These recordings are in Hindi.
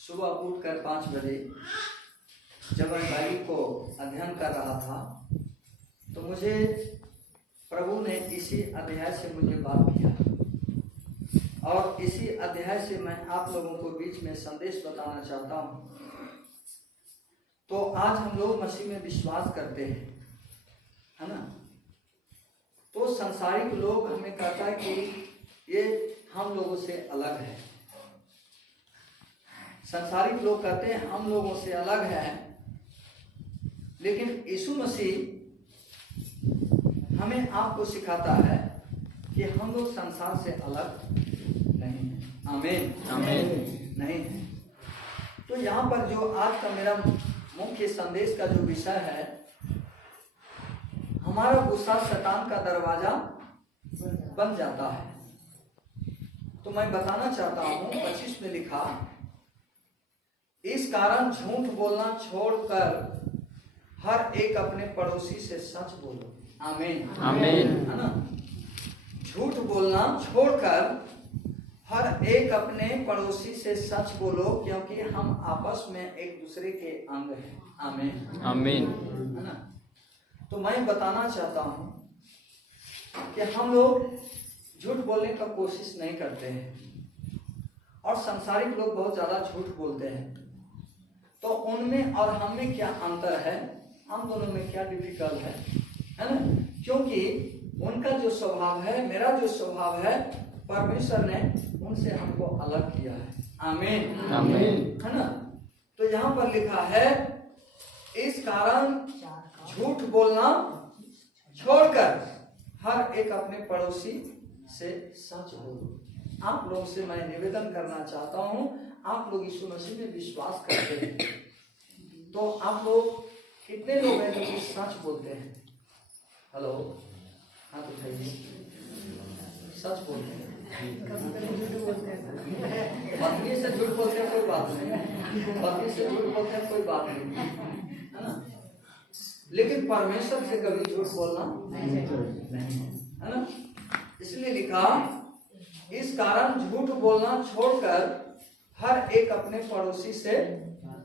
सुबह उठकर 5 बजे जब मैं बाइबल को अध्ययन कर रहा था तो मुझे प्रभु ने इसी अध्याय से मुझे बात किया और इसी अध्याय से मैं आप लोगों को बीच में संदेश बताना चाहता हूँ। तो आज हम लोग मसीह में विश्वास करते हैं, है ना। तो संसारिक लोग हमें कहता है कि ये हम लोगों से अलग है। संसारिक लोग कहते हैं हम लोगों से अलग है, लेकिन यीशु मसीह हमें आपको सिखाता है कि हम लोग संसार से अलग नहीं हैं। आमीन आमीन नहीं है। तो यहाँ पर जो आज का मेरा मुख्य संदेश का जो विषय है, हमारा गुस्सा शैतान का दरवाजा बन जाता है। तो मैं बताना चाहता हूँ 25 में लिखा, इस कारण झूठ बोलना छोड़कर हर एक अपने पड़ोसी से सच बोलो। आमीन आमीन, है ना। झूठ बोलना छोड़कर हर एक अपने पड़ोसी से सच बोलो, क्योंकि हम आपस में एक दूसरे के अंग हैं। आमीन आमीन, है ना। तो मैं बताना चाहता हूँ कि हम लोग झूठ बोलने का कोशिश नहीं करते हैं और संसारिक लोग बहुत ज़्यादा झूठ बोलते हैं। तो उनमें और हम में क्या अंतर है, हम दोनों में क्या डिफिकल्ट है ना। क्योंकि उनका जो स्वभाव है, मेरा जो स्वभाव है, परमेश्वर ने उनसे हमको अलग किया है। आमीन आमीन, है ना। तो यहाँ पर लिखा है, इस कारण झूठ बोलना छोड़कर हर एक अपने पड़ोसी से सच बोलो। आप लोग से मैं निवेदन करना चाहता हूँ, आप लोग यीशु मसीह में विश्वास करते हैं, तो आप लोग कितने लोग हैं जो कि सच बोलते हैं? हेलो, हाँ तो भाई सच बोलते हैं। पत्नी से झूठ बोलते हैं कोई बात नहीं, पत्नी से झूठ बोलते हैं कोई बात नहीं, है ना। लेकिन परमेश्वर से कभी झूठ बोलना नहीं, है ना। इसलिए लिखा, इस कारण झूठ बोलना छोड़कर हर एक अपने पड़ोसी से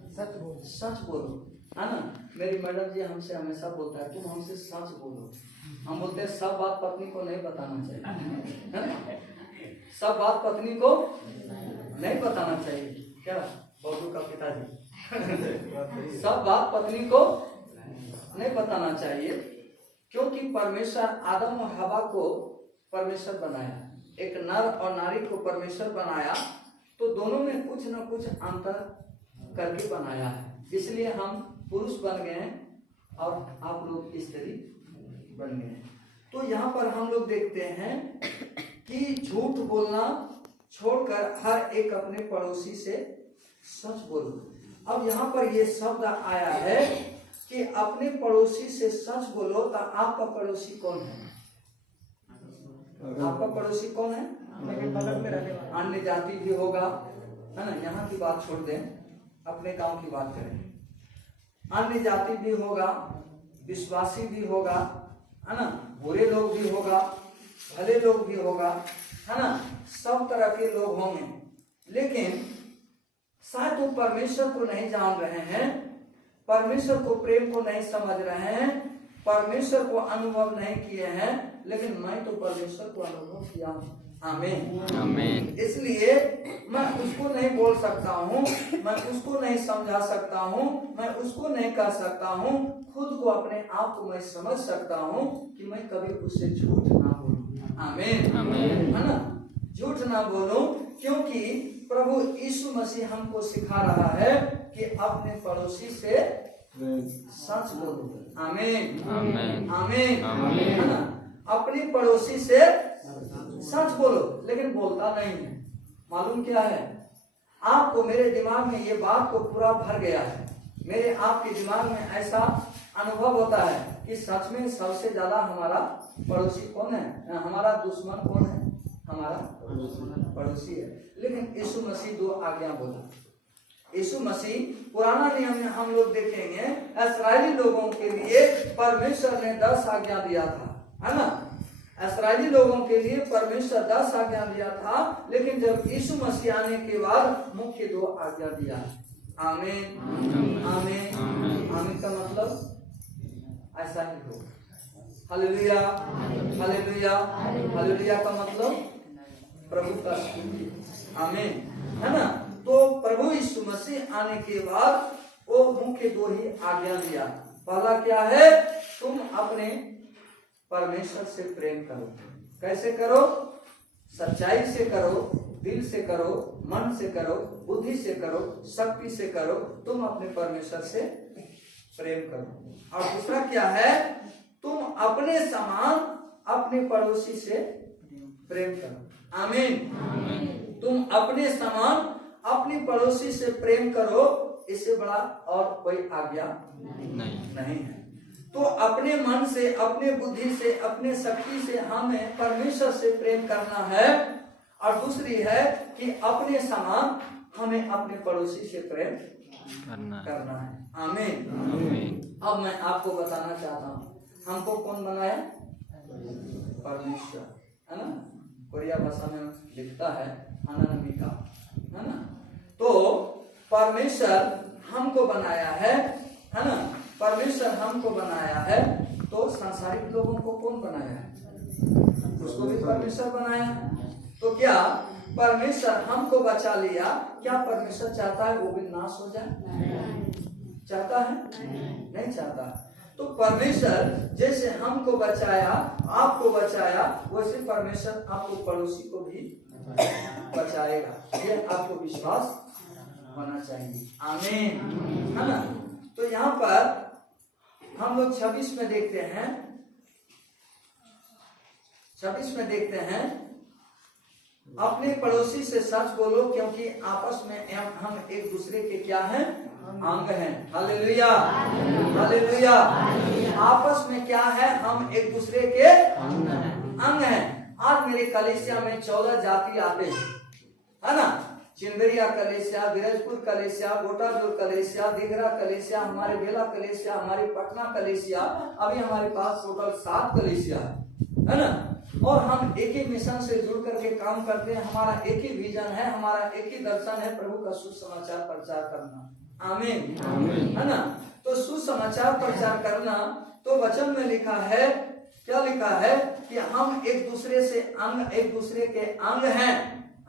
सच बोलो, है ना। मेरी मैडम जी हमसे हमेशा बोलता है, तुम हमसे सच बोलो। हम बोलते हैं सब बात पत्नी को नहीं बताना चाहिए, है ना। सब बात पत्नी को नहीं बताना चाहिए। क्या बौद्धू का पिताजी सब बात पत्नी को नहीं बताना चाहिए, क्योंकि परमेश्वर आदम और हवा को परमेश्वर बनाया, एक नर और नारी को परमेश्वर बनाया, तो दोनों में कुछ न कुछ अंतर करके बनाया है। इसलिए हम पुरुष बन गए हैं और आप लोग स्त्री बन गए हैं। तो यहाँ पर हम लोग देखते हैं कि झूठ बोलना छोड़कर हर एक अपने पड़ोसी से सच बोलो। अब यहाँ पर ये शब्द आया है कि अपने पड़ोसी से सच बोलो, तो आपका पड़ोसी कौन है? आपका पड़ोसी कौन है? मेरे बगल में रहने वाला। अन्य जाति भी होगा, है ना। यहाँ की बात छोड़ दें, अपने गांव की बात करें। अन्य जाति भी होगा, विश्वासी भी होगा, है ना। बुरे लोग भी होगा, भले लोग भी होगा, है ना। सब तरह के लोग होंगे, लेकिन शायद वो परमेश्वर को नहीं जान रहे हैं, परमेश्वर को प्रेम को नहीं समझ रहे हैं, परमेश्वर को अनुभव नहीं किए हैं, लेकिन मैं तो परमेश्वर को अनुभव किया हूँ। आमीन आमीन। इसलिए मैं उसको नहीं बोल सकता हूँ, मैं उसको नहीं समझा सकता हूँ, मैं उसको नहीं कह सकता हूँ। खुद को, अपने आप को मैं समझ सकता हूँ कि मैं कभी उससे झूठ ना बोलूं। आमीन आमीन, है ना। झूठ ना बोलूं, क्योंकि प्रभु यीशु मसीह हमको सिखा रहा है कि अपने पड़ोसी से सच बोलो। आमीन आमीन आमीन, है ना। अपने पड़ोसी से सच बोलो, लेकिन बोलता नहीं है। मालूम क्या है, आपको, मेरे दिमाग में ये बात को पूरा भर गया है, मेरे आपके दिमाग में ऐसा अनुभव होता है कि सच में सबसे ज्यादा हमारा पड़ोसी कौन है, हमारा दुश्मन कौन है? हमारा पड़ोसी है। लेकिन यीशु मसीह 2 आज्ञा बोला। यीशु मसीह, पुराना नियम में हम लोग देखेंगे, इस्राएली लोगों के लिए परमेश्वर ने 10 आज्ञा दिया था, है ना। इस्राएली लोगों के लिए परमेश्वर 10 आज्ञा दिया था, लेकिन जब यीशु मसीह आने के बाद मुख्य 2 आज्ञा दिया। आमीन आमीन आमीन का मतलब ऐसा ही हो। हालेलुया हालेलुया हालेलुया का मतलब प्रभु का स्तुति। आमीन, है ना। तो प्रभु यीशु मसीह आने के बाद वो मुख्य 2 ही आज्ञा दिया। पहला क्या है? तुम अपने परमेश्वर से प्रेम करो। कैसे करो? सच्चाई से करो, दिल से करो, मन से करो, बुद्धि से करो, शक्ति से करो। तुम अपने परमेश्वर से प्रेम करो। और दूसरा क्या है? तुम अपने समान अपने पड़ोसी से प्रेम करो। आमीन। तुम अपने समान अपनी पड़ोसी से प्रेम करो। इससे बड़ा और कोई आज्ञा नहीं है। तो अपने मन से, अपने बुद्धि से, अपने शक्ति से हमें परमेश्वर से प्रेम करना है। और दूसरी है कि अपने समान हमें अपने पड़ोसी से प्रेम करना है। आमीन। अब मैं आपको बताना चाहता हूँ, हमको कौन बनाया? परमेश्वर, है ना। कोरिया भाषा में लिखता है अनामिका, है ना। तो परमेश्वर हमको बनाया है ना। परमेश्वर हमको बनाया है। तो सांसारिक लोगों को कौन बनाया है? उसको भी परमेश्वर बनाया। तो क्या परमेश्वर हमको बचा लिया? क्या परमेश्वर चाहता है वो भी नाश हो जाए? चाहता है? नहीं चाहता। तो परमेश्वर जैसे हमको बचाया, आपको बचाया, वैसे परमेश्वर आपको पड़ोसी को भी बचाएगा। ये आपको विश्वास होना चाहिए। आमीन, है ना। तो यहाँ पर हम लोग 26 में देखते हैं, 26 में देखते हैं, अपने पड़ोसी से सच बोलो क्योंकि आपस में हम एक दूसरे के क्या हैं? अंग हैं। Hallelujah hallelujah. आपस में क्या है? हम एक दूसरे के अंग हैं। आज मेरे कलीसिया में 14 जाति आते हैं, है ना। चिंबरिया कलेसिया, बिरजपुर कलेसिया, गोटाजोर कलेसिया, दिघरा कलेसिया, हमारे बेला कलेसिया, हमारी पटना कलेसिया, अभी हमारे पास टोटल 7 कलेसिया है ना। और हम एक ही मिशन से जुड़ करके काम करते हैं। हमारा एक ही विजन है, हमारा एक ही दर्शन है, प्रभु का सुसमाचार प्रचार करना। आमीन, है ना। तो सुसमाचार प्रचार करना, तो वचन में लिखा है, क्या लिखा है कि हम एक दूसरे से अंग, एक दूसरे के अंग हैं,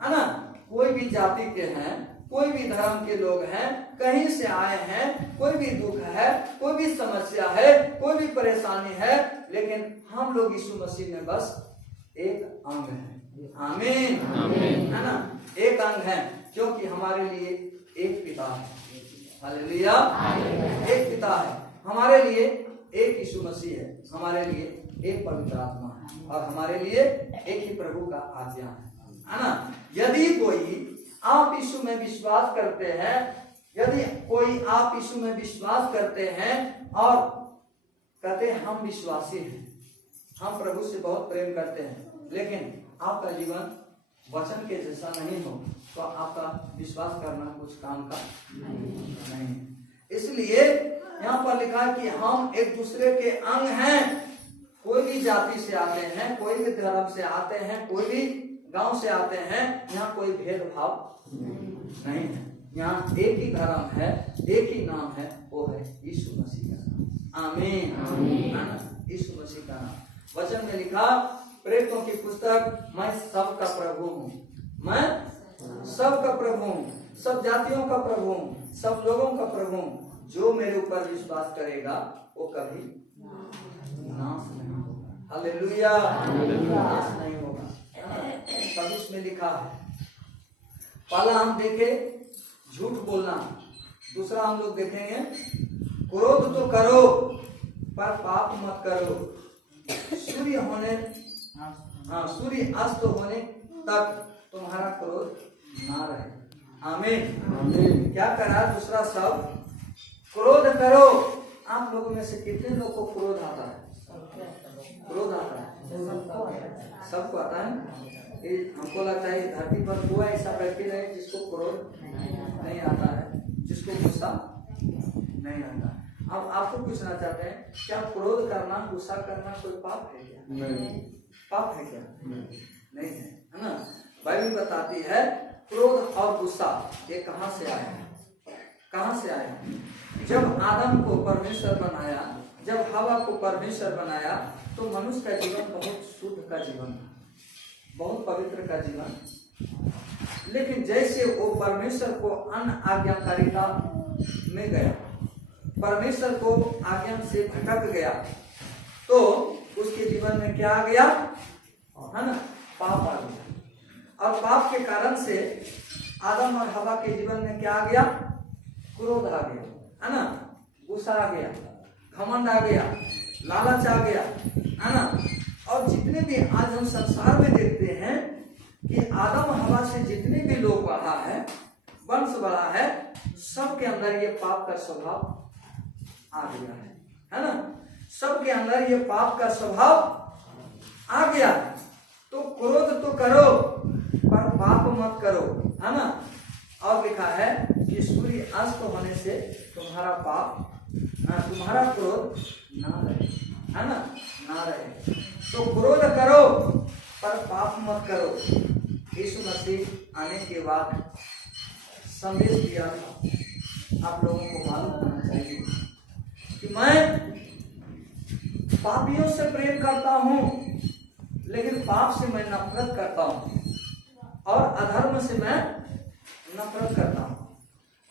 है ना। कोई भी जाति के हैं, कोई भी धर्म के लोग हैं, कहीं से आए हैं, कोई भी दुख है, कोई भी समस्या है, कोई भी परेशानी है, लेकिन हम लोग यीशु मसीह में बस एक अंग है। आमीन, है ना। एक अंग है क्योंकि हमारे लिए एक पिता है। हालेलुया। एक पिता है, हमारे लिए एक यीशु मसीह है, हमारे लिए एक पवित्र आत्मा है, और हमारे लिए एक ही प्रभु का आज्ञा है ना। यदि कोई आप यीशु में विश्वास करते हैं, यदि कोई आप यीशु में विश्वास करते हैं और कहते हैं हम विश्वासी हैं, हम प्रभु से बहुत प्रेम करते हैं, लेकिन आपका जीवन वचन के जैसा नहीं हो, तो आपका विश्वास करना कुछ काम का नहीं। इसलिए यहाँ पर लिखा है कि हम एक दूसरे के अंग हैं। कोई भी जाति से आते हैं, कोई भी धर्म से आते हैं, कोई भी गांव से आते हैं, यहाँ कोई भेदभाव नहीं है। यहाँ एक ही धर्म है, एक ही नाम है, वो है यीशु मसीह का नाम। आमीन। यीशु मसीह का नाम। वचन में लिखा, प्रेरितों की पुस्तक, मैं सबका प्रभु हूँ, मैं सबका प्रभु हूँ, सब जातियों का प्रभु हूँ, सब लोगों का प्रभु हूँ। जो मेरे ऊपर विश्वास करेगा वो कभी नाश नहीं होगा। हालेलुया, नाश नहीं होगा। 26 में लिखा है, पहला हम देखे झूठ बोलना, दूसरा हम लोग देखेंगे क्रोध तो करो पर पाप मत करो। सूर्य अस्त होने तक तुम्हारा क्रोध ना रहे। आमीन। क्या करा दूसरा शब्द? क्रोध करो। आप लोगों में से कितने लोग को क्रोध आता है? क्रोध आता है, सबको आता है। हमको लगता है धरती पर कोई ऐसा व्यक्ति नहीं जिसको क्रोध नहीं आता है, जिसको गुस्सा नहीं आता। अब आपको पूछना चाहते हैं, क्या क्रोध करना, गुस्सा करना कोई पाप है क्या? नहीं। पाप है क्या? नहीं है ना। बाइबल बताती है क्रोध और गुस्सा ये कहाँ से आया है? कहाँ से आया? जब आदम को परमेश्वर बनाया, जब हवा को परमेश्वर बनाया, तो मनुष्य का जीवन बहुत शुद्ध का जीवन था, बहुत पवित्र का जीवन। लेकिन जैसे वो परमेश्वर को अनआज्ञाकारिता में गया, परमेश्वर को आज्ञा से भटक गया, तो उसके जीवन में क्या आ गया? है ना, पाप आ गया। और पाप के कारण से आदम और हवा के जीवन में क्या आ गया? क्रोध आ गया, है ना, गुस्सा आ गया, घमंड आ गया, लालच आ गया, है ना। और जितने भी आज हम संसार में देखते हैं कि आदम हवा से जितने भी लोग बढ़ा है, वंश बढ़ा है, सबके अंदर ये पाप का स्वभाव आ गया है ना। सबके अंदर ये पाप का स्वभाव आ गया। तो क्रोध तो करो पर पाप मत करो, है ना। और लिखा है कि सूर्य अस्त होने से तुम्हारा पाप, तुम्हारा क्रोध ना रहे, है ना, ना रहे। तो क्रोध करो पर पाप मत करो। यीशु मसीह आने के बाद संदेश दिया था, आप लोगों को मालूम होना चाहिए कि मैं पापियों से प्रेम करता हूं, लेकिन पाप से मैं नफरत करता हूं, और अधर्म से मैं नफरत करता हूं।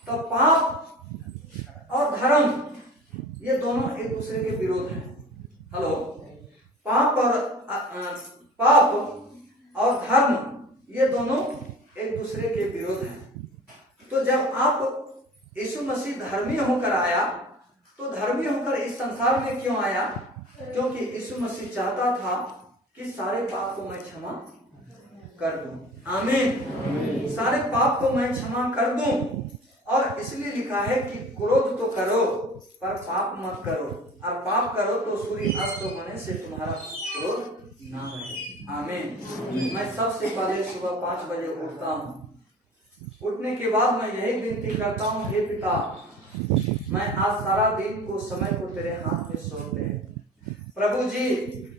तो पाप और धर्म ये दोनों एक दूसरे के विरोध हैं। हेलो, पाप और धर्म ये दोनों एक दूसरे के विरोध हैं। तो जब आप यीशु मसीह धर्मी होकर आया, तो धर्मी होकर इस संसार में क्यों आया? क्योंकि यीशु मसीह चाहता था कि सारे पाप को मैं क्षमा कर दूं। आमीन। सारे पाप को मैं क्षमा कर दूं। और इसलिए लिखा है कि क्रोध तो करो पर पाप मत करो, और पाप करो तो सूर्य अस्त होने से तुम्हारा क्रोध ना रहे। आमीन। मैं सबसे पहले सुबह 5 बजे उठता हूँ। उठने के बाद मैं यही विनती करता हूँ, हे पिता, मैं आज सारा दिन को समय को तेरे हाथ में सौंपते हैं। प्रभु जी,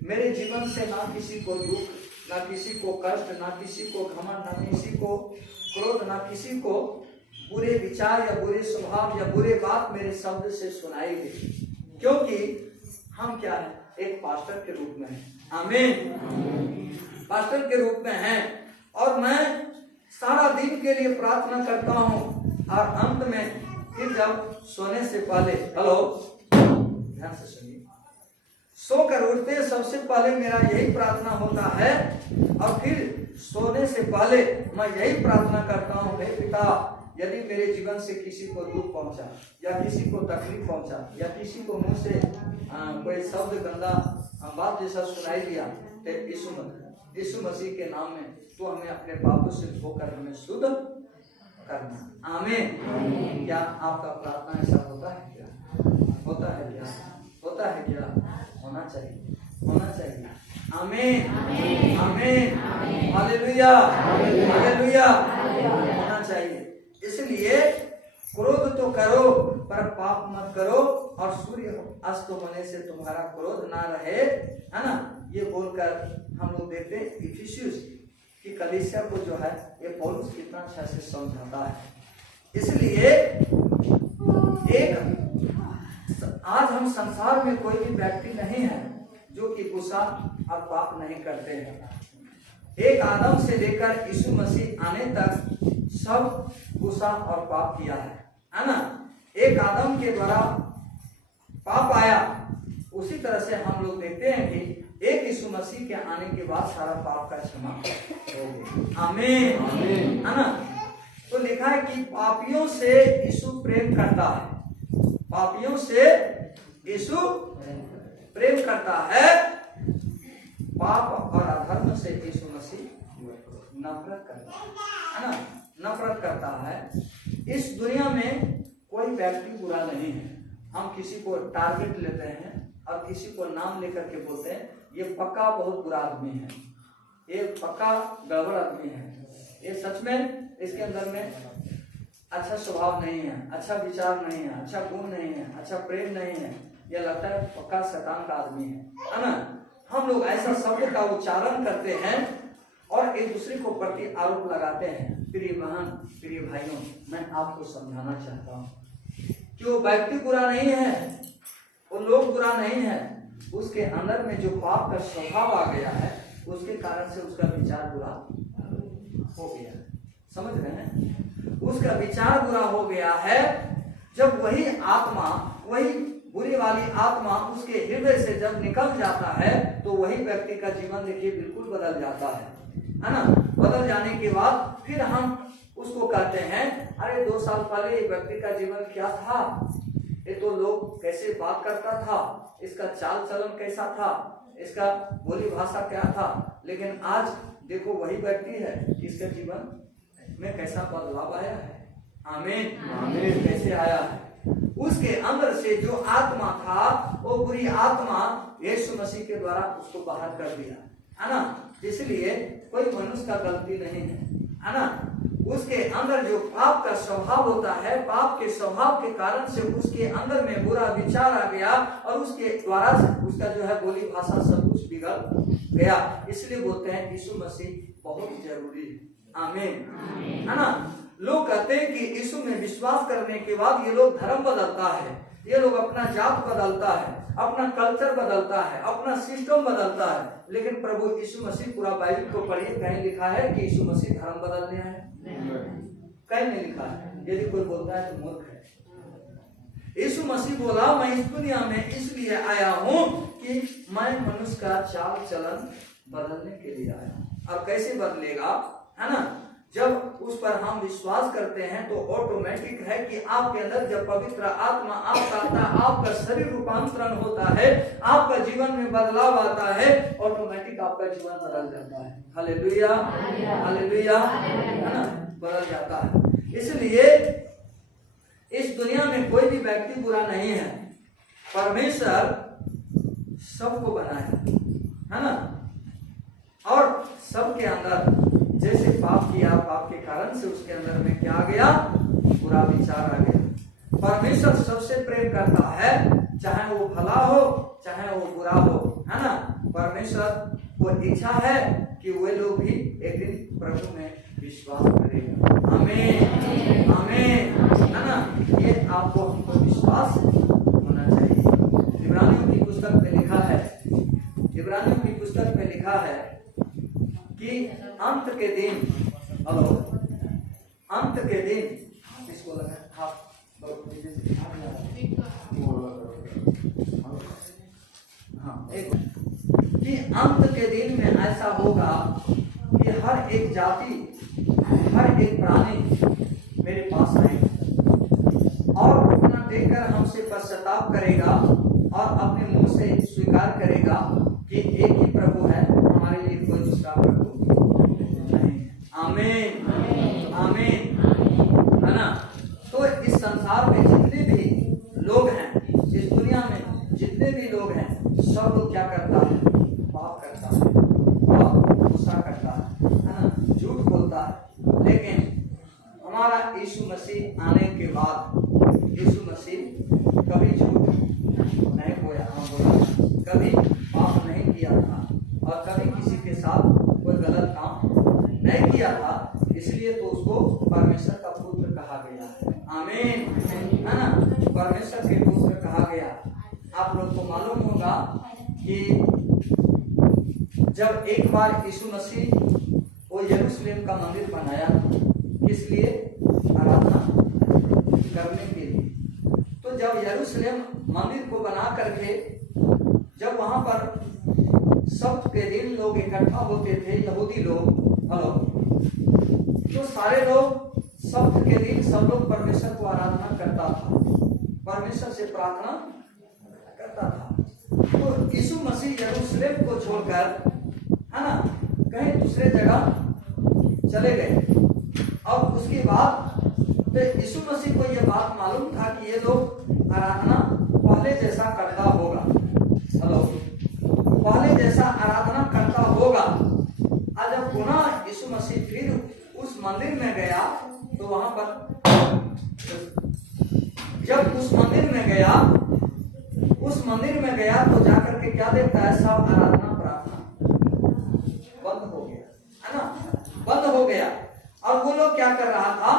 मेरे जीवन से ना किसी को दुख, ना किसी को कष्ट, ना किसी को घमंड, ना किसी को क्रोध, ना किसी को बुरे विचार या बुरे स्वभाव या बुरे बात मेरे शब्द से सुनाई दे, क्योंकि हम क्या है? एक पास्टर के रूप में हैं। आमीन। पास्टर के रूप में हैं, और मैं सारा दिन के लिए प्रार्थना करता हूँ, और अंत में फिर जब सोने से पहले, हेलो ध्यान से सुनिए, सोकर उठते सबसे पहले मेरा यही प्रार्थना होता है, और फिर सोने से पहले मैं यही प्रार्थना करता हूँ, हे पिता, यदि मेरे जीवन से किसी को दुख पहुंचा, या किसी को तकलीफ पहुंचा, या किसी को मुंह से कोई शब्द गंदा बात जैसा सुनाई दिया, तो यीशु मसीह के नाम में तो हमें अपने पापों से धोकर हमें शुद्ध करना। आमीन। क्या आपका प्रार्थना ऐसा होता है क्या? होता है क्या? होता है क्या? होना चाहिए, होना चाहिए। आमीन, आमीन, हालेलुया, हालेलुया, होना चाहिए। इसलिए क्रोध तो करो पर पाप मत करो, और सूर्य अस्त होने से तुम्हारा क्रोध ना रहे, है ना। ये बोलकर हम लोग देखते हैं इफिसियुस की कलीसिया को जो है, ये पौलुस कितना अच्छा से समझाता है। इसलिए आज हम संसार में कोई भी व्यक्ति नहीं है जो कि गुस्सा और पाप नहीं करते हैं। एक आदम से लेकर यीशु मसीह आने तक सब गुस्सा और पाप किया है ना। एक आदम के द्वारा पाप आया, उसी तरह से हम लोग देखते हैं कि एक यीशु मसीह के आने के बाद सारा पाप का क्षमा हो गया। आमीन, है ना। तो लिखा है कि पापियों से यीशु प्रेम करता है, पापियों से यीशु प्रेम करता है, पाप और अधर्म से यीशु मसीह नफरत करता है ना, नफरत करता है। इस दुनिया में कोई व्यक्ति बुरा नहीं है। हम किसी को टारगेट लेते हैं और किसी को नाम लेकर के बोलते हैं ये पक्का बहुत बुरा आदमी है, ये पक्का गड़बड़ आदमी है, ये सच में इसके अंदर में अच्छा स्वभाव नहीं है, अच्छा विचार नहीं है, अच्छा गुण नहीं है, अच्छा प्रेम नहीं है, ये लगता है पक्का शैतान का आदमी है ना। हम लोग ऐसा शब्द का उच्चारण करते हैं और एक दूसरे को प्रति आरोप लगाते हैं। प्रिय बहन, प्रिय भाइयों, मैं आपको समझाना चाहता हूँ कि वो व्यक्ति बुरा नहीं है, वो लोग बुरा नहीं है, उसके अंदर में जो पाप का स्वभाव आ गया है उसके कारण से उसका विचार बुरा हो गया। समझ रहे हैं? उसका विचार बुरा हो गया है। जब वही आत्मा, वही बुरी वाली आत्मा उसके हृदय से जब निकल जाता है तो वही व्यक्ति का जीवन देखिए बिल्कुल बदल जाता है ना। बदल जाने के बाद फिर हम उसको कहते हैं, अरे 2 साल पहले ये व्यक्ति का जीवन क्या था, ये तो लोग कैसे बात करता था, इसका चाल चलन कैसा था, इसका बोली भाषा क्या था, लेकिन आज देखो वही व्यक्ति है, इसके जीवन में कैसा बदलाव आया है। आमीन, आमीन। कैसे आया है? उसके अंदर से जो आत्मा था, वो बुरी आत्मा यीशु मसीह के द्वारा उसको बाहर कर दिया, है ना। इसलिए कोई मनुष्य का गलती नहीं है ना। उसके अंदर जो पाप का स्वभाव होता है, पाप के स्वभाव के कारण से उसके अंदर में बुरा विचार आ गया और उसके द्वारा से उसका जो है बोली भाषा सब कुछ बिगड़ गया। इसलिए बोलते हैं यीशु मसीह बहुत जरूरी है। आमीन, है ना। लोग कहते हैं कि यीशु में विश्वास करने के बाद ये लोग धर्म बदलता है, ये लोग अपना जात बदलता है, अपना कल्चर बदलता है, अपना सिस्टम बदलता है। लेकिन प्रभु यीशु मसीह, पूरा बाइबल को पढ़िए, कहीं लिखा है कि यीशु मसीह धर्म बदलने आए? कहीं नहीं लिखा है। यदि कोई बोलता है तो मूर्ख है। यीशु मसीह बोला, मैं इस दुनिया में इसलिए आया हूं कि मैं मनुष्य का चाल चलन बदलने के लिए आया। और कैसे बदलेगा, है ना। जब उस पर हम विश्वास करते हैं तो ऑटोमेटिक है कि आपके अंदर जब पवित्र आत्मा आपका आता है, आपका शरीर रूपांतरण होता है, आपका जीवन में बदलाव आता है, ऑटोमेटिक आपका जीवन बदल जाता है। हालेलुया, हालेलुया, है ना, बदल जाता है। इसलिए इस दुनिया में कोई भी व्यक्ति बुरा नहीं है। परमेश्वर सबको बनाया, है ना। और सबके अंदर जैसे पाप किया, पाप के कारण से उसके अंदर में क्या आ गया, बुरा विचार आ गया। परमेश्वर सबसे प्रेम करता है, चाहे वो भला हो चाहे वो बुरा हो, है ना। परमेश्वर को इच्छा है कि वे लोग भी एक दिन प्रभु में विश्वास करेगा। आमीन, आमीन, है ना। ये आपको हमको विश्वास होना चाहिए। इब्रानियों की पुस्तक में लिखा है, इब्रानियों की पुस्तक में लिखा है कि अंत के दिन, हेलो, अंत के दिन, इसको लगा हाँ, कि अंत के दिन में ऐसा होगा कि हर एक जाति, हर एक प्राणी मेरे पास आएगा और अपना देखकर हमसे पश्चाताप करेगा और अपने मुंह से स्वीकार करेगा कि एक ही प्रभु है, हमारे लिए कोई दूसरा प्रभु नहीं। आमीन, आमीन, है ना। तो इस संसार में जितने भी लोग हैं, इस दुनिया में जितने भी लोग हैं, सब लोग क्या करता है, पाप करता है और गुस्सा करता है ना, झूठ बोलता है। लेकिन हमारा यीशु मसीह आने के बाद यीशु मसीह कभी झूठ नहीं बोला, कभी पाप नहीं किया था और कभी किसी के साथ कोई गलत काम नहीं किया था। इसलिए तो उसको परमेश्वर का पुत्र कहा गया है। आमीन, है ना। परमेश्वर के पुत्र कहा गया। आप लोग को मालूम होगा कि जब एक बार यीशु मसीह वो यरूशलेम का मंदिर बनाया, किस लिए, आराधना करने के लिए। तो जब यरूशलेम मंदिर को बना करके जब वहां पर सब्त के दिन लोग इकट्ठा होते थे, यहूदी लोग, हेलो, तो सारे लोग सब्त के दिन सब लोग परमेश्वर को आराधना करता था, परमेश्वर से प्रार्थना करता था। तो यीशु मसीह यरूशलेम को छोड़कर, है ना, कहीं दूसरे जगह चले गए। और उसके बाद तो यीशु मसीह को यह बात मालूम था कि ये लोग आराधना पहले जैसा करता होगा, हेलो, पहले जैसा आराधना करता होगा। आज जब पुनः यीशु मसीह फिर उस मंदिर में गया तो वहां पर, जब उस मंदिर में गया तो जाकर के क्या देखता है, सब आराधना क्या कर रहा था,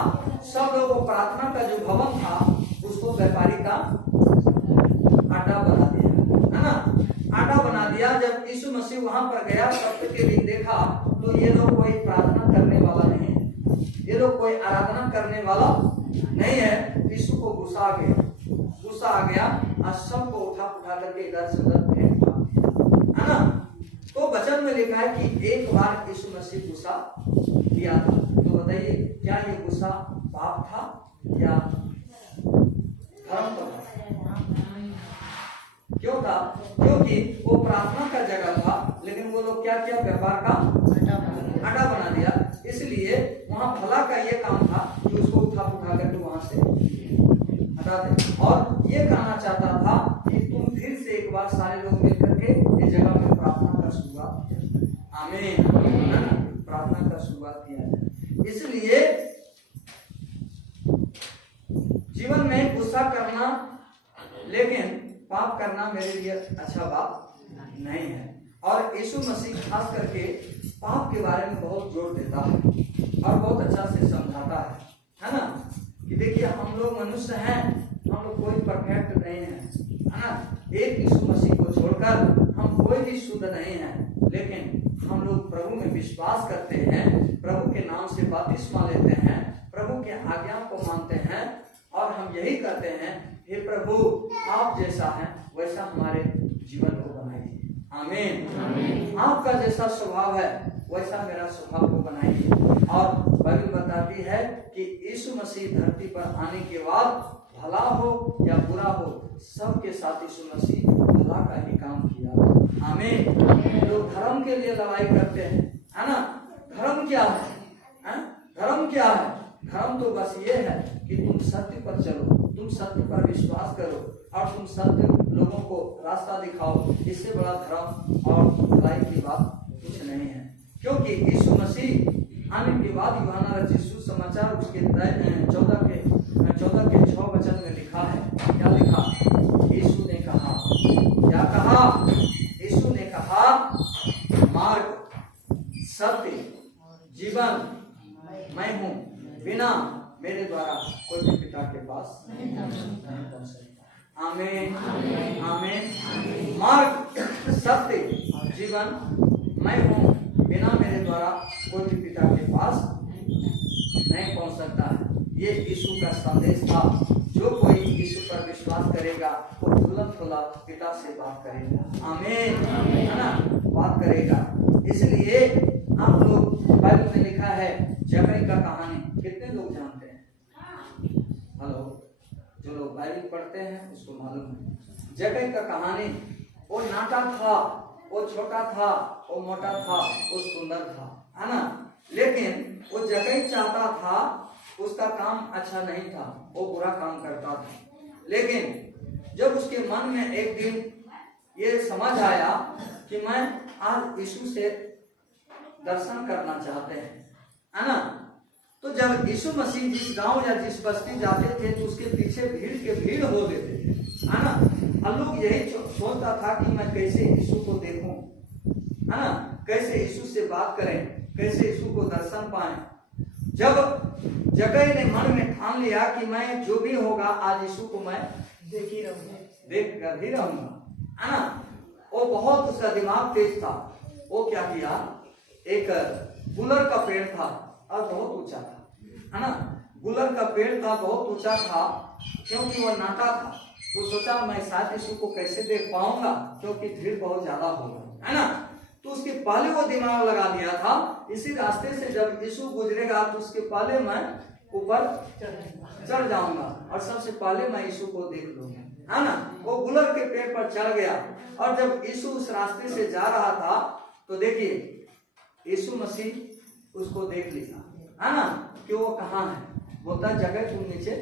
सब लोग वो प्रार्थना का जो भवन था उसको व्यापारी का अड्डा बना दिया, है ना, अड्डा बना दिया। जब यीशु मसीह वहां पर गया, सप्ताह के दिन देखा तो ये लोग कोई प्रार्थना करने वाला नहीं है, ये लोग कोई आराधना करने वाला नहीं है। यीशु को गुस्सा आ गया और सबको उठा करके इधर से उधर फेंक दिया, है ना। तो वचन में लिखा है कि एक बार यीशु मसीह गुस्सा किया था। तो बताइए, क्या ये गुस्सा पाप था या धर्म था? क्यों था? क्योंकि वो प्रार्थना का जगह था, लेकिन वो लोग क्या किया, व्यापार का अड्डा बना दिया। इसलिए वहां भला का ये काम था कि उसको उठा करके वहां से हटा दे। और ये कहना चाहता था कि तुम फिर से एक बार सारे लोग मिलकर के इस जगह में प्रार्थना का शुरुआत, आमीन, है ना, प्रार्थना का शुरुआत किया जाए। इसलिए जीवन में गुस्सा करना, लेकिन पाप करना मेरे लिए अच्छा बात नहीं है। और यीशु मसीह खास करके पाप के बारे में बहुत जोर देता है और बहुत अच्छा से समझाता है ना, कि देखिए हम लोग मनुष्य हैं, हम लोग कोई परफेक्ट नहीं है ना। एक यीशु मसीह को छोड़कर हम कोई भी शुद्ध नहीं है, लेकिन हम लोग प्रभु में विश्वास करते हैं, प्रभु के नाम से बपतिस्मा लेते हैं, प्रभु के आज्ञा को मानते हैं और हम यही करते हैं, हे प्रभु आप जैसा है वैसा हमारे जीवन को बनाइए, आमीन। आपका जैसा स्वभाव है वैसा मेरा स्वभाव को बनाइए। और बाइबल बताती है कि यीशु मसीह धरती पर आने के बाद भला हो या बुरा हो, सबके साथ यीशु मसीह भला का ही काम किया, आमीन। लोग धर्म के लिए लड़ाई करते हैं, है ना। धर्म क्या है? धर्म क्या है? धर्म तो बस ये है कि तुम सत्य पर चलो, तुम सत्य पर विश्वास करो और तुम सत्य लोगों को रास्ता दिखाओ। इससे बड़ा धर्म और भलाई की बात कुछ नहीं है। क्योंकि यीशु मसीह आने के बाद यूहन्ना रचित सुसमाचार उसके 14 के 6 वचन में लिखा है, क्या लिखा? यीशु ने कहा, क्या कहा? यीशु ने कहा, मार्ग, सत्य, जीवन मैं हूँ, बिना मेरे द्वारा कोई भी पिता के पास नहीं पहुंच सकता, आमीन, आमीन। मार्ग, सत्य, जीवन मैं हूँ, बिना मेरे द्वारा कोई भी पिता के पास नहीं पहुंच सकता है। ये यीशु का संदेश था। जो कोई यीशु पर विश्वास करेगा वो खुला पिता से बात करेगा, आमीन, है ना, बात करेगा। इसलिए आप लोग, बाइबल में लिखा है जकई का कहानी, कितने लोग जानते हैं? हेलो, जो लोग बाइबल पढ़ते हैं उसको मालूम है। जकई का कहानी, वो नाटा था, वो छोटा था, वो मोटा था, वो सुंदर था, है ना। लेकिन वो जकई चाहता था, उसका काम अच्छा नहीं था, वो बुरा काम करता था। लेकिन जब उसके मन में एक दिन ये समझ आया कि मैं आज यीशु से दर्शन करना चाहते हैं, है ना। तो जब यीशु मसीह जिस गांव या जिस बस्ती जाते थे तो उसके पीछे भीड़ हो देते थे, है ना। और लोग यही सोचता था कि मैं कैसे यीशु को देखूं, है ना, कैसे यीशु से बात करें, कैसे यीशु को दर्शन पाएं। जब जकई ने मन में ठान लिया कि मैं जो भी होगा आज यीशु को मैं देख कर ही रहूंगा, है ना। वो बहुत, उसका दिमाग तेज था। वो क्या किया, एक गुलर का पेड़ था और बहुत ऊंचा था, है ना। गुलर का पेड़ था, बहुत ऊंचा था, क्योंकि वह नाटा था। तो सोचा मैं शायद यीशु को कैसे देख पाऊंगा, क्योंकि भीड़ बहुत ज्यादा होगा, है ना। तो उसके पहले वो दिमाग लगा दिया था, इसी रास्ते से जब यीशु गुजरेगा तो उसके पहले मैं ऊपर चढ़ जाऊंगा और सबसे पहले मैं यीशु को देख लूंगा, है ना। वो गुलर के पेड़ पर चढ़ गया और जब यीशु उस रास्ते से जा रहा था तो देखिए यीशु मसीह उसको देख लिया, है ना, कि वो कहाँ है। बोलता जगह तुम नीचे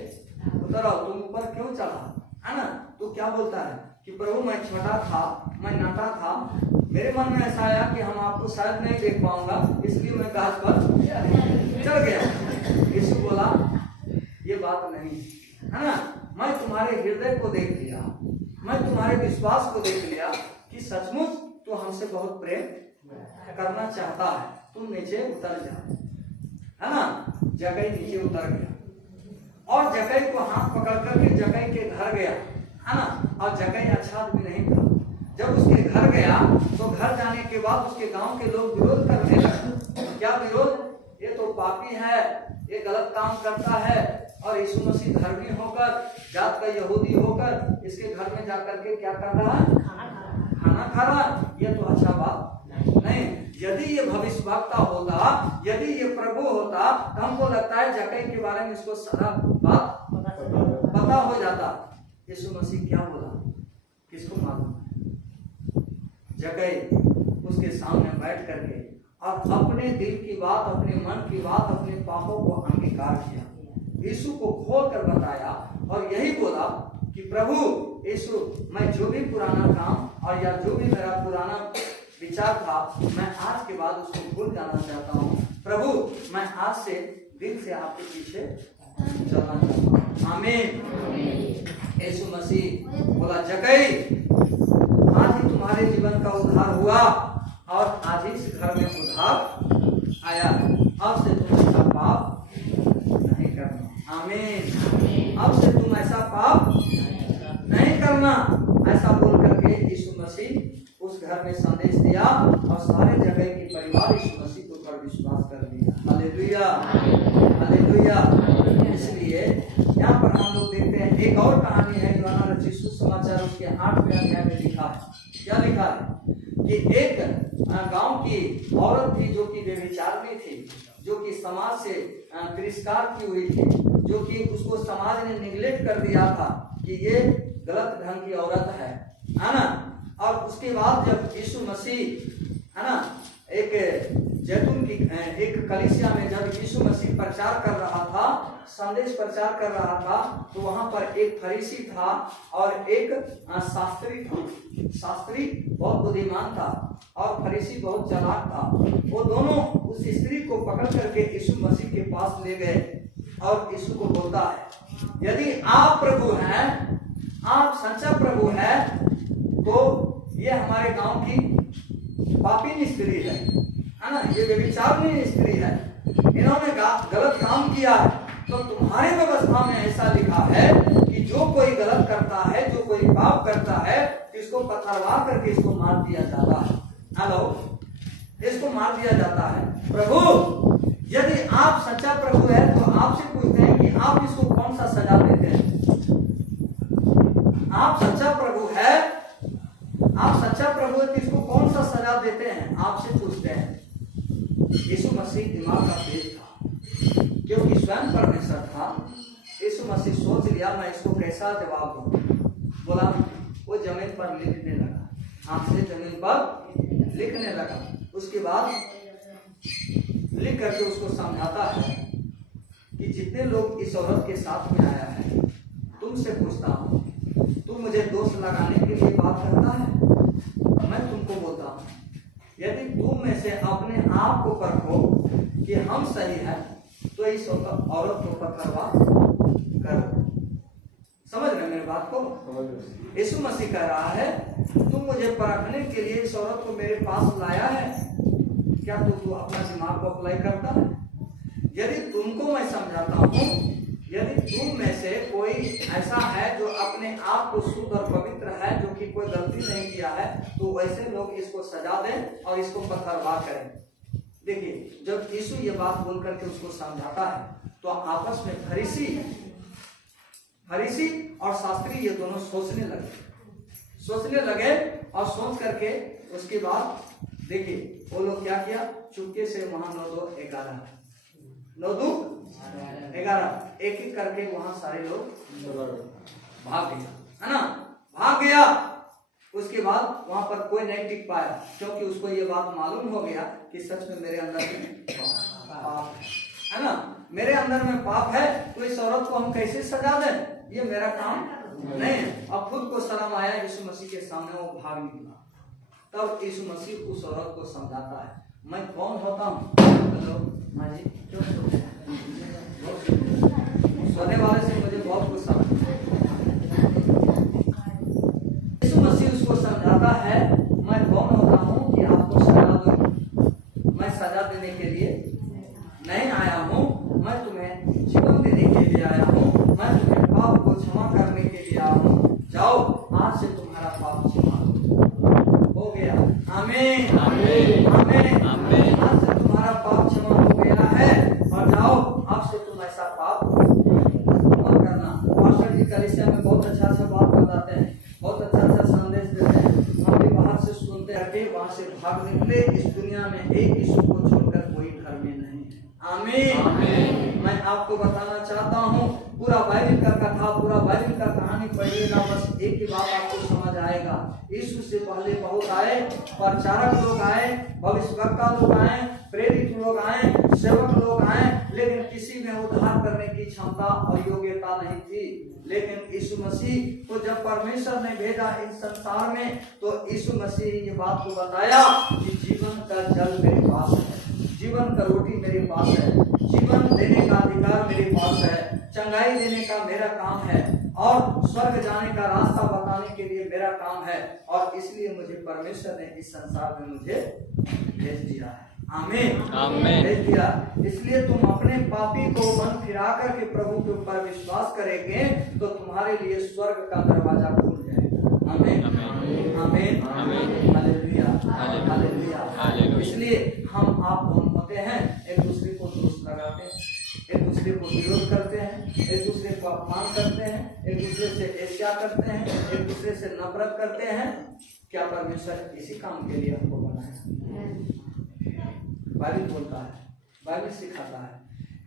उतर आओ, तुम ऊपर क्यों चढ़ा, है ना। तो क्या बोलता है कि प्रभु मैं छोटा था, मैं नाटा था, मेरे मन में ऐसा आया कि हम आपको शायद नहीं देख पाऊंगा, इसलिए मैं गाछ पर चढ़ गया। यीशु बोला ये बात नहीं, है ना, मैं तुम्हारे हृदय को देख लिया, मैं तुम्हारे विश्वास को देख लिया कि सचमुच तो हमसे बहुत प्रेम करना चाहता है, तुम नीचे उतर जाओ, है ना। जक्कई नीचे उतर गया और जक्कई को हाथ पकड़ करके जक्कई के घर गया, है ना। और जक्कई अच्छा आदमी नहीं था। जब उसके घर गया तो घर जाने के बाद उसके गांव के लोग विरोध करने लगे। क्या विरोध? ये तो पापी है, ये गलत काम करता है, और यीशु मसीह धर्मी होकर, जात का यहूदी होकर इसके घर में जाकर के क्या कर रहा है? खाना खा रहा है। ये तो अच्छा बात नहीं। यदि ये भविष्यवक्ता होता, यदि ये प्रभु होता, तो हमको लगता है जक्कई के बारे में इसको सारा बात पता हो जाता। यीशु मसीह क्या बोला किसको मालूम? जक्कई उसके सामने बैठ करके और अपने दिल की बात, अपने मन की बात, अपने पापों को अंगीकार किया, यीशु को खोल कर बताया और यही बोला कि प्रभु यीशु, मैं जो भी पुराना काम और या जो भी मेरा पुराना विचार था, मैं आज के बाद उसको भूल जाना चाहता हूँ। प्रभु मैं आज से दिल से आपके पीछे चलना चाहता हूँ। आमीन। यीशु मसीह बोला जक्कई, आज ही तुम्हारे जीवन का उद्धार हुआ और आज ही इस घर में उद्धार आया। अब से तुम ऐसा पाप नहीं करना। आमीन। अब से तुम ऐसा पाप नहीं करना। ऐसा बोल करके यीशु मसीह उस घर में संदेश दिया और सारे जगह के परिवार यीशु मसीह को पर विश्वास कर लिया। Hallelujah, hallelujah. इसलिए यहाँ पर हम लोग देखते हैं एक और कहानी है, यूहन्ना रचित सुसमाचार उसके 8वें अध्याय में लिखा है। क्या लिखा है कि एक गांव की औरत थी जो कि व्यभिचारिणी थी, जो कि समाज से तिरस्कार की हुई थी, जो कि उसको समाज ने निगलेक्ट कर दिया था कि ये गलत ढंग की औरत है ना। और उसके बाद जब यीशु मसीह, है ना, एक जैतून की एक कलीसिया में जब यीशु मसीह प्रचार कर रहा था, संदेश प्रचार कर रहा था, तो वहां पर एक फरीसी था और एक शास्त्री था। शास्त्री बहुत बुद्धिमान था और फरीसी बहुत चालाक था। वो दोनों उस स्त्री को पकड़ करके यीशु मसीह के पास ले गए और यीशु को बोलता है, यदि आप प्रभु हैं, आप सच्चा प्रभु हैं, तो ये हमारे गांव की पापी स्त्री है ना, ये व्यभिचारिणी स्त्री है, इन्होंने गलत काम किया है। तो तुम्हारी व्यवस्था में ऐसा लिखा है कि जो कोई गलत करता है, जो कोई पाप करता है, इसको पथरवा करके इसको मार दिया जाता है। हेलो, इसको मार दिया जाता है। प्रभु यदि आप सच्चा प्रभु है तो आपसे पूछते हैं कि आप इसको कौन सा सजा देते हैं? आप सच्चा प्रभु है, आप सच्चा प्रभु है तो इसको कौन सा सजा देते हैं? आपसे पूछते हैं। यीशु मसीह दिमाग का तेज था, क्योंकि स्वयं परमेश्वर था। यीशु मसीह सोच लिया मैं इसको कैसा जवाब दूं। बोला, वो जमीन पर लिखने लगा, हाथ से जमीन पर लिखने लगा। उसके बाद लिख करके उसको समझाता है कि जितने लोग इस औरत के साथ में आया है, तुमसे पूछता हूँ, तुम मुझे दोष लगाने के लिए बात करता है? मैं तुमको बोलता हूँ, यदि तुम में से अपने आप को परखो कि हम सही हैं, तो इस औरत को पथरवा करो। समझ रहे मेरी बात को? यीशु मसीह कह रहा है, तुम मुझे परखने के लिए इस औरत को मेरे पास लाया है, क्या तू अपना दिमाग को अप्लाई करता है? यदि तुमको मैं समझाता हूँ, यदि तुम में से कोई ऐसा है जो अपने आप को शुद्ध और पवित्र है, जो कि कोई गलती नहीं किया है, तो वैसे लोग इसको सजा दें और इसको पथरवा करें। देखिए, जब यीशु ये बात बोल करके उसको समझाता है, तो आपस में फरीसी और शास्त्री ये दोनों सोचने लगे और सोच करके उसके बाद देखिए वो लोग क्या किया, चुपके से वहां 9-2-11 एक एक करके वहां सारे लोग भाग गया, है ना, भाग गया। उसके बाद वहां पर कोई नहीं टिक पाया, क्योंकि उसको ये बात मालूम हो गया कि सच में मेरे अंदर में पाप है ना, मेरे अंदर में पाप है, तो इस औरत को हम कैसे सजा दें? ये मेरा काम नहीं है। अब खुद को शर्म आया यीशु मसीह के सामने, वो भाग निकला। तब यीशु मसीह उस औरत को समझाता है, मैं कौन होता हूँ? हेलो माँ जी, क्यों सोने वाले से मुझे बहुत गुस्सा। यीशु मसीह उसको समझाता है, मैं कौन होता हूँ कि आपको सजा दूं? मैं सजा देने के लिए नहीं आया हूँ, मैं आमीन आमीन आमीन आमीन। आज से तुम्हारा पाप क्षमा हो गया है और जाओ, अब से तुम ऐसा पाप मत करना। पास्टर जी कलीसिया में बहुत अच्छा बात बताते हैं, बहुत अच्छा संदेश देते हैं, हम भी बाहर से सुनते हैं, वहां से भाग निकले। इस दुनिया में एक यीशु को छोड़कर कोई घर में नहीं है। आमीन आमीन। मैं आपको बताना चाहता हूँ, पूरा बाइबल का कथा, पूरा बाइबल का कहानी पढ़िएगा, बस एक ही बात आपको समझ आएगा। यीशु से पहले बहुत आए, प्रचारक लोग आए, भविष्यवक्ता लोग आए, प्रेरित लोग आए, सेवक लोग आए, लेकिन किसी में उद्धार करने की क्षमता और योग्यता नहीं थी। लेकिन यीशु मसीह को जब परमेश्वर ने भेजा इस संसार में, तो यीशु मसीह ने ये बात को बताया कि जीवन का जल मेरे पास है, जीवन का रोटी मेरे पास है, जीवन देने का अधिकार मेरे पास है, चंगाई देने का मेरा काम है, और स्वर्ग जाने का रास्ता बताने के लिए मेरा काम है। और इसलिए मुझे परमेश्वर ने इस संसार में मुझे भेज दिया है। आमीन आमीन। भेज दिया। इसलिए तुम अपने पापी को मन फिरा करके प्रभु के ऊपर विश्वास करेंगे तो तुम्हारे लिए स्वर्ग का दरवाजा खुल जाएगा। आमीन आमीन आमीन आमीन। Hallelujah hallelujah. हालेलुया। इसलिए हम आप कौन होते हैं, एक दूसरे को दोष लगाते हैं, एक दूसरे को विरोध करते हैं, एक दूसरे को अपमान करते हैं, एक दूसरे से ईर्ष्या करते हैं, एक दूसरे से नफरत करते हैं। क्या परमेश्वर इसी काम के लिए हमको बनाया? बाइबल बोलता है, बाइबल सिखाता है,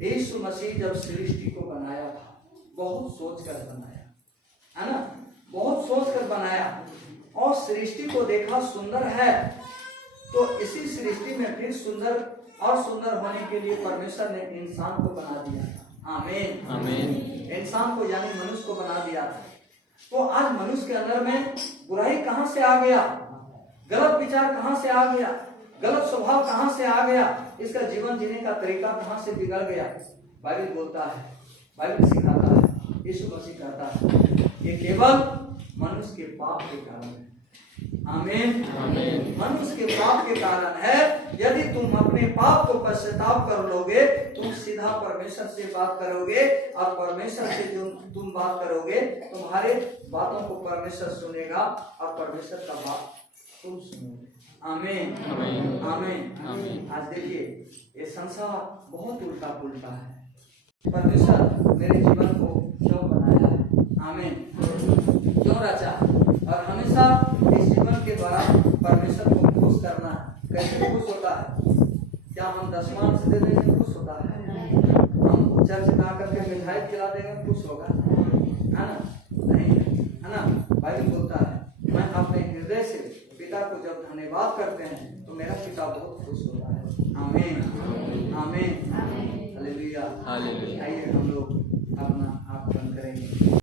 यीशु मसीह जब सृष्टि को बनाया था, बहुत सोच कर बनाया, है ना, बहुत सोच कर बनाया, और सृष्टि को देखा सुंदर है, तो इसी सृष्टि में फिर सुंदर और सुंदर होने के लिए परमेश्वर ने इंसान को बना दिया था। आमीन आमीन। इंसान को यानी मनुष्य को बना दिया था। तो आज मनुष्य के अंदर में बुराई कहां से आ गया, गलत विचार कहां से आ गया, गलत स्वभाव कहां से आ गया, इसका जीवन जीने का तरीका कहां से बिगड़ गया? बाइबल बोलता है, बाइबल सिखाता है, यीशु मसीह कहता है, ये केवल मनुष्य के पाप के कारण है। आमीन आमीन। मनुष्य के पाप के कारण है। यदि तुम अपने पाप को पश्चाताप कर लोगे, तुम सीधा परमेश्वर से बात करोगे, और परमेश्वर से जो तुम बात करोगे, तुम्हारे बातों को परमेश्वर सुनेगा, और परमेश्वर का बात तुम सुनोगे। आमीन आमीन। आमीन आमीन। आज देखिए, ये संसार बहुत उल्टा पुल्टा है। परमेश्वर मेरे जीवन को क्यों बनाया है? आमीन क्यों रचा? और हमेशा इस जीवन के द्वारा परमेश्वर को खुश करना है। कैसे खुश होता है? क्या हम दशमान से दे देंगे खुश होता है? हम चर्च में आकर के मिठाई खिला देंगे खुश होगा? है ना? नहीं, है ना? बाइबल बोलता है, मैं अपने हृदय से पिता को जब धन्यवाद करते हैं तो मेरा पिता बहुत खुश होता है। आमीन आमीन हालेलुया। हालेलुया। आइए हम लोग अपना आप बंद करेंगे।